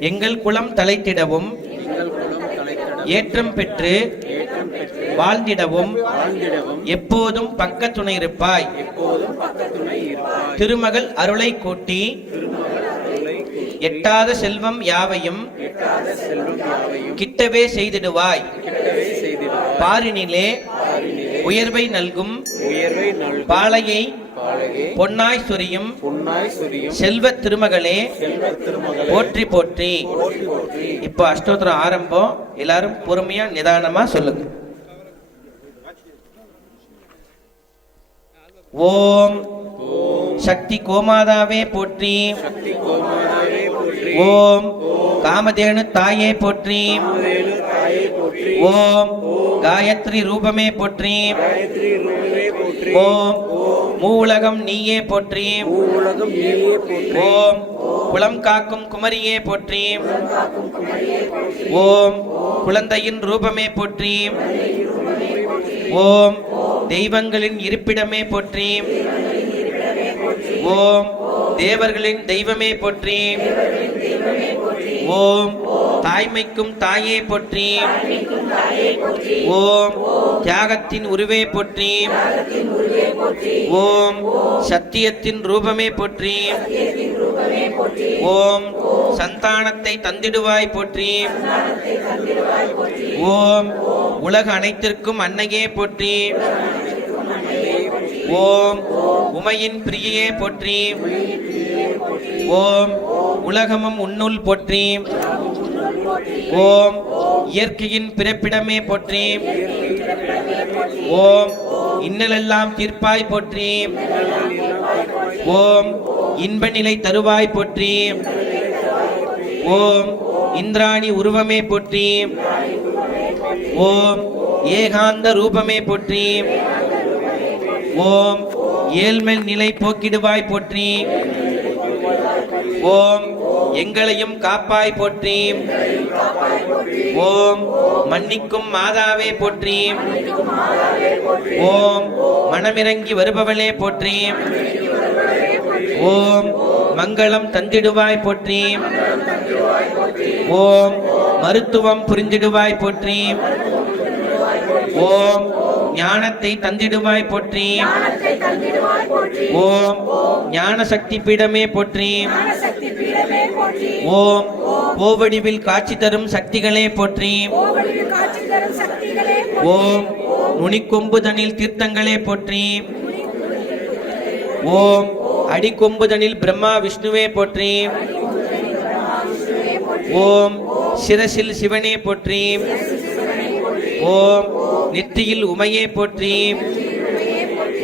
எங்கள் குலம் தலைத்திடவும் ஏற்றம் பெற்று வாழ்ந்திடவும் எப்போதும் பக்க துணை இருப்பாய். திருமகள் அருளை கூட்டி எட்டாத செல்வம் யாவையும் கிட்டவே செய்திடுவாய். பாரினிலே உயர்வை நல்கும் பாலையை பொன்னாய் சொரியும் செல்வ திருமகளே. போற்றி போற்றி. இப்போ அஷ்டோத்திரம் ஆரம்பம். எல்லாரும் பொறுமையா நிதானமா சொல்லுங்க. ஓம். சக்தி கோமாதாவே போற்றி. ஓம். காமதேனு தாயே போற்றி. ஓம். காயத்ரி ரூபமே போற்றி. ஓம். மூவுலகம் நீயே போற்றி ஓம் குளம் காக்கும் குமரியே போற்றி ஓம் குழந்தையின் ரூபமே போற்றி ஓம் தெய்வங்களின் இருப்பிடமே போற்றி ஓம் தேவர்களின் தெய்வமே போற்றி ஓம் தாய்மைக்கும் தாயே போற்றி ஓம் தியாகத்தின் உருவே போற்றி ஓம் சத்தியத்தின் ரூபமே போற்றி. ஓம் சந்தானத்தை தந்திடுவாய் போற்றி. ஓம் உலக அனைத்திற்கும் அன்னையே போற்றி. ஓம் உமையின் பிரியே போற்றி. ஓம் உலகமும் உன்னுள் போற்றி. ஓம் இயற்கையின் பிறப்பிடமே போற்றி. ஓம் இன்னலெல்லாம் தீர்ப்பாய் போற்றி. ஓம் இன்ப நிலை தருவாய் போற்றி. ஓம் இந்திராணி உருவமே போற்றி. ஓம் ஏகாந்த ரூபமே போற்றி. ஓம் ஏழ்மெல் நிலை போக்கிடுவாய் போற்றி. ஓம் எங்களையும் காப்பாய் போற்றி ஓம் மன்னிக்கும் மாதாவே போற்றி ஓம் மனமிறங்கி வருபவளே போற்றி ஓம் மங்களம் தந்திடுவாய் போற்றி ஓம் மருத்துவம் புரிந்திடுவாய் போற்றி ஓம் ஞானத்தை தந்திடுவாய் போற்றி ஓம் ஞான சக்தி பீடமே போற்றி ஓம். கோவடிவில் காட்சி தரும் சக்திகளே போற்றி. ஓம். நுனிக்கொம்புதனில் தீர்த்தங்களே போற்றி. ஓம். அடிக்கொம்புதனில் பிரம்மா விஷ்ணுவே போற்றி. ஓம். சிரசில் சிவனே போற்றி. ஓம். நெற்றியில் உமையே போற்றி.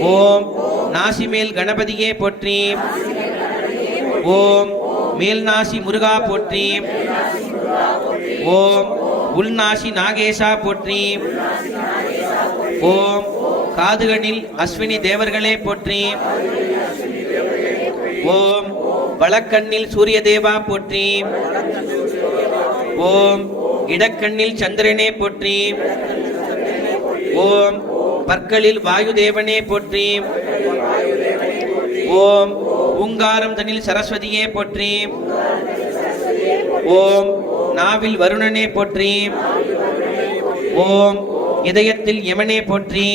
ஓம். நாசிமேல் கணபதியே போற்றி. ஓம். மேல்நாசி முருகா போற்றி. ஓம் உள்நாசி நாகேஷா போற்றி. ஓம் காதுகளில் அஸ்வினி தேவர்களே போற்றி. ஓம் வழக்கண்ணில் சூரிய தேவா போற்றி. ஓம் இடக்கண்ணில் சந்திரனே போற்றி. ஓம் பற்களில் வாயு தேவனே போற்றி. ஓம் பூங்காரம் தனில் சரஸ்வதியே போற்றி ஓம் நாவில் வருணனே போற்றி ஓம் இதயத்தில் யமனே போற்றி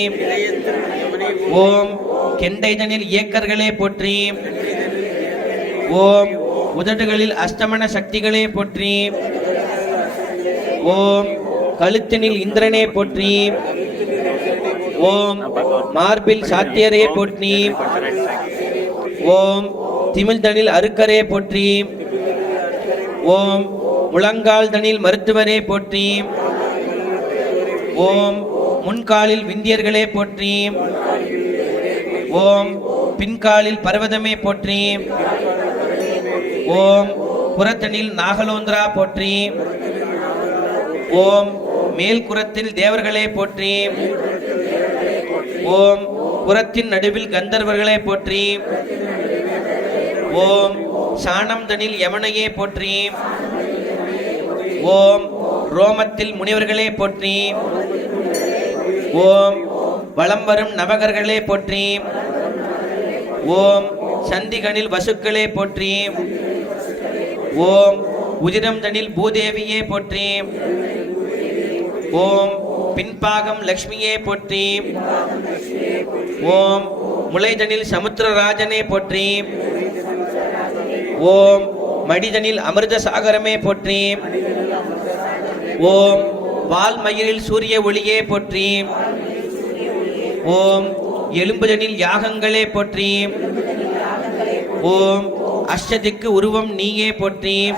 ஓம் கெண்டைதனில் இயக்கர்களே போற்றி ஓம் உதடுகளில் அஷ்டமன சக்திகளே போற்றி ஓம் கழுத்தினில் இந்திரனே போற்றி ஓம் மார்பில் சாத்தியரே போற்றி ஓம் திமிழ்தனில் அருக்கரே போற்றி. ஓம் முழங்கால் தனில் மருத்துவரே போற்றி. ஓம் முன்காலில் விந்தியர்களே போற்றி. ஓம் பின்காலில் பர்வதமே போற்றி. ஓம் புறத்தனில் நாகலோந்திரா போற்றி. ஓம் மேல் குரத்தில் தேவர்களே போற்றி. ஓம் புறத்தின் நடுவில் கந்தர்வர்களே போற்றி. ஓம் சாணம் தனில் யமனையே போற்றி. ஓம் ரோமத்தில் முனிவர்களே போற்றி. ஓம் வளம் வரும் நவகர்களே போற்றி. ஓம் சந்திகனில் வசுக்களே போற்றி. ஓம் உதிரம் தனில் பூதேவியே போற்றி. ஓம் பின்பாகம் லக்ஷ்மியே போற்றி. ஓம் முளைதனில் சமுத்திரராஜனே போற்றி. ஓம் மடிதனில் அமிர்த சாகரமே போற்றி. ஓம் வால்மயிரில் சூரிய ஒளியே போற்றி. ஓம் எலும்புதனில் யாகங்களே போற்றி. ஓம் அஷ்டதிக்கு உருவம் நீயே போற்றி.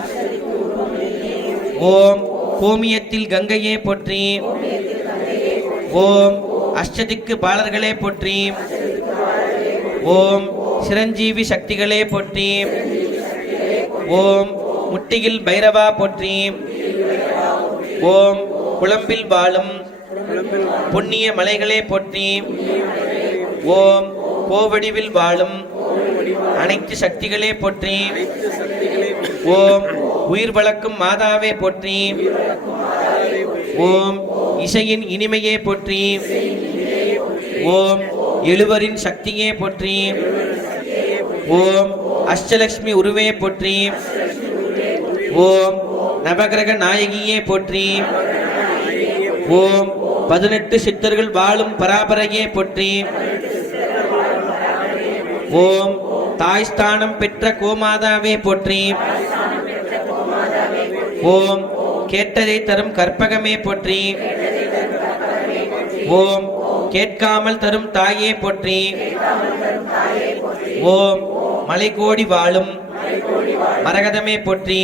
ஓம் கோமியத்தில் கங்கையே போற்றி. ஓம் அஷ்டதிக்கு பாலர்களே போற்றி. ஓம் சிரஞ்சீவி சக்திகளே போற்றி. ஓம் முட்டியில் பைரவா போற்றி. ஓம் குழம்பில் வாழும் புண்ணிய மலைகளே போற்றி. ஓம் கோவடிவில் வாழும் அனைத்து சக்திகளே போற்றி. ஓம் உயிர் வளர்க்கும் மாதாவே போற்றி. ஓம் இசையின் இனிமையே போற்றி. ஓம் எழுவரின் சக்தியே போற்றி. ஓம் அஷ்டலக்ஷ்மி உருவே போற்றி. ஓம் நவகிரக நாயகியே போற்றி. ஓம் பதினெட்டு சித்தர்கள் வாழும் பராபரையே போற்றி. ஓம் தாய் ஸ்தானம் பெற்ற கோமாதாவே போற்றி. ஓம் கேட்டதை தரும் கற்பகமே போற்றி. ஓம் கேட்காமல் தரும் தாயே போற்றி. ஓம் மலைகோடி வாழும் மரகதமே போற்றி.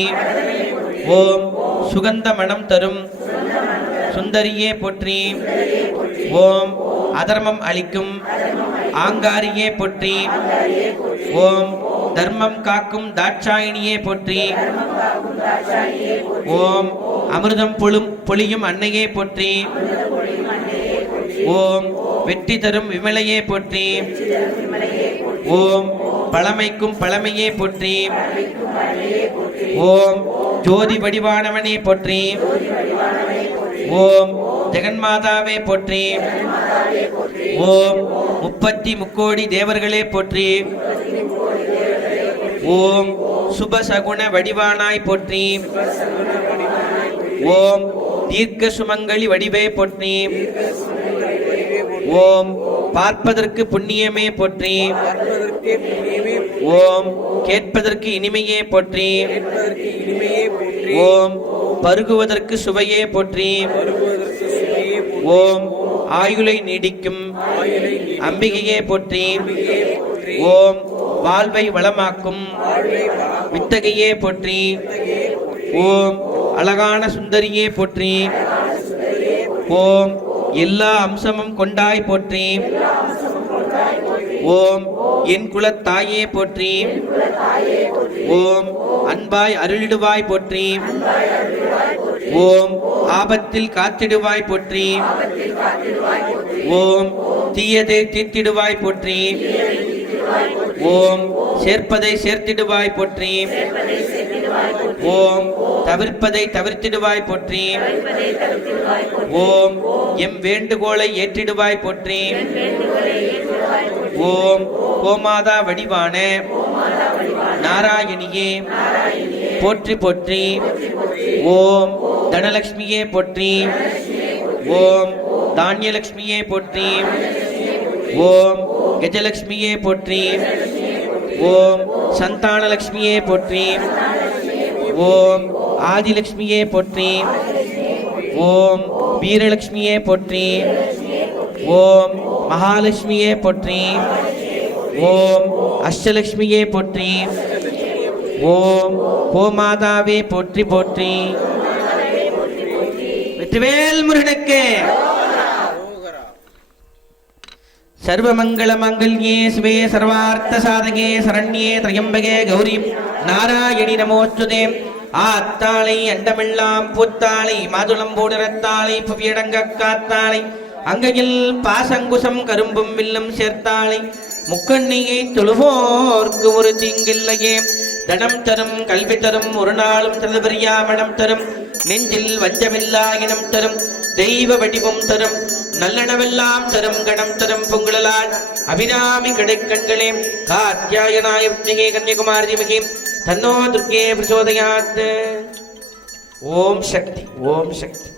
ஓம் சுகந்த மனம் தரும் சுந்தரியே போற்றி. ஓம் அதர்மம் அளிக்கும் ஆங்காரியே போற்றி. ஓம் தர்மம் காக்கும் தாட்சாயினியே போற்றி. ஓம் அமிர்தம் பொழும் பொழியும் அன்னையே போற்றி. ஓம் வெற்றி தரும் விமலையே போற்றி. ஓம் பழமைக்கும் பழமையே போற்றி. ஓம் ஜோதி வடிவானவனே போற்றி. ஓம் ஜெகன்மாதாவே போற்றி. ஓம் முப்பத்தி முக்கோடி தேவர்களே போற்றி. ஓம் சுபசகுண வடிவானாய் போற்றி. ஓம் தீர்க்க சுமங்கலி வடிவே போற்றி. ஓம் பார்ப்பதற்கு புண்ணியமே போற்றி. ஓம் கேட்பதற்கு இனிமையே போற்றி. ஓம் பருகுவதற்கு சுவையே போற்றி. ஓம் ஆயுளை நீடிக்கும் அம்பிகையே போற்றி. ஓம் வாழ்வை வளமாக்கும் வித்தகையே போற்றி. ஓம் அழகான சுந்தரியே போற்றி. ஓம் எல்லா அம்சமும் கொண்டாய் போற்றி. ஓம் என் குலத்தாயே போற்றி. ஓம் அன்பாய் அருளிடுவாய் போற்றி. ஓம் ஆபத்தில் காத்திடுவாய் போற்றி. ஓம் தீயதை தீர்த்திடுவாய் போற்றி. ஓம் சேர்ப்பதை சேர்த்திடுவாய் போற்றி. ஓம் தவிர்ப்பதை தவிர்த்திடுவாய் போற்றி. ஓம் எம் வேண்டுகோளை ஏற்றிடுவாய் போற்றி. ஓம் கோமாதா வடிவான நாராயணியே போற்றி போற்றி ஓம் தனலக்ஷ்மியே போற்றி ஓம் தானியலக்ஷ்மியே போற்றி ஓம் கஜலக்ஷ்மியே போற்றி ஓம் சந்தானலக்ஷ்மியே போற்றி ஓம் ஆதிலக்ஷ்மியே போற்றி ஓம் வீரலக்ஷ்மியே போற்றி ஓம் மகாலட்சுமியே போற்றி ஓம் அஷ்டலக்ஷ்மியே போற்றி. ஓம் கோமாதாவே போற்றி போற்றி. வெற்றிவேல் முருகனுக்கு. சர்வமங்கள மங்கல்யே சிவே சர்வார்த்த சாதகே சரண்யே திரையம்பகே கௌரி. நாராயணி நமோஸ்துதே. ஆத்தாளை அண்டமெல்லாம் பூத்தாளை மாதுளம் போடுறத்தாளை புவியடங்க காத்தாளை அங்கையில் பாசங்குசம் கரும்பும் வில்லும் சேர்த்தாளை முக்கண்ணியை தொழுவோர்க்கு ஒரு தீங்கில்லையே. தனம் தரும் கல்வி தரும் ஒரு நாளும் தலவரியா மனம் தரும். நெஞ்சில் வஞ்சமில்லா இனம் தரும் தெய்வ வடிவம் தரும். நல்லனவெல்லாம் தரும் கணம் தரும் பொங்கலால் அபிராமி கடைக்கண்களே காத்தியாயனாய வித்மிகே கன்னியகுமாரி திமகி தன்னோ துர்கே பிரச்சோதயாத் ஓம் சக்தி ஓம் சக்தி.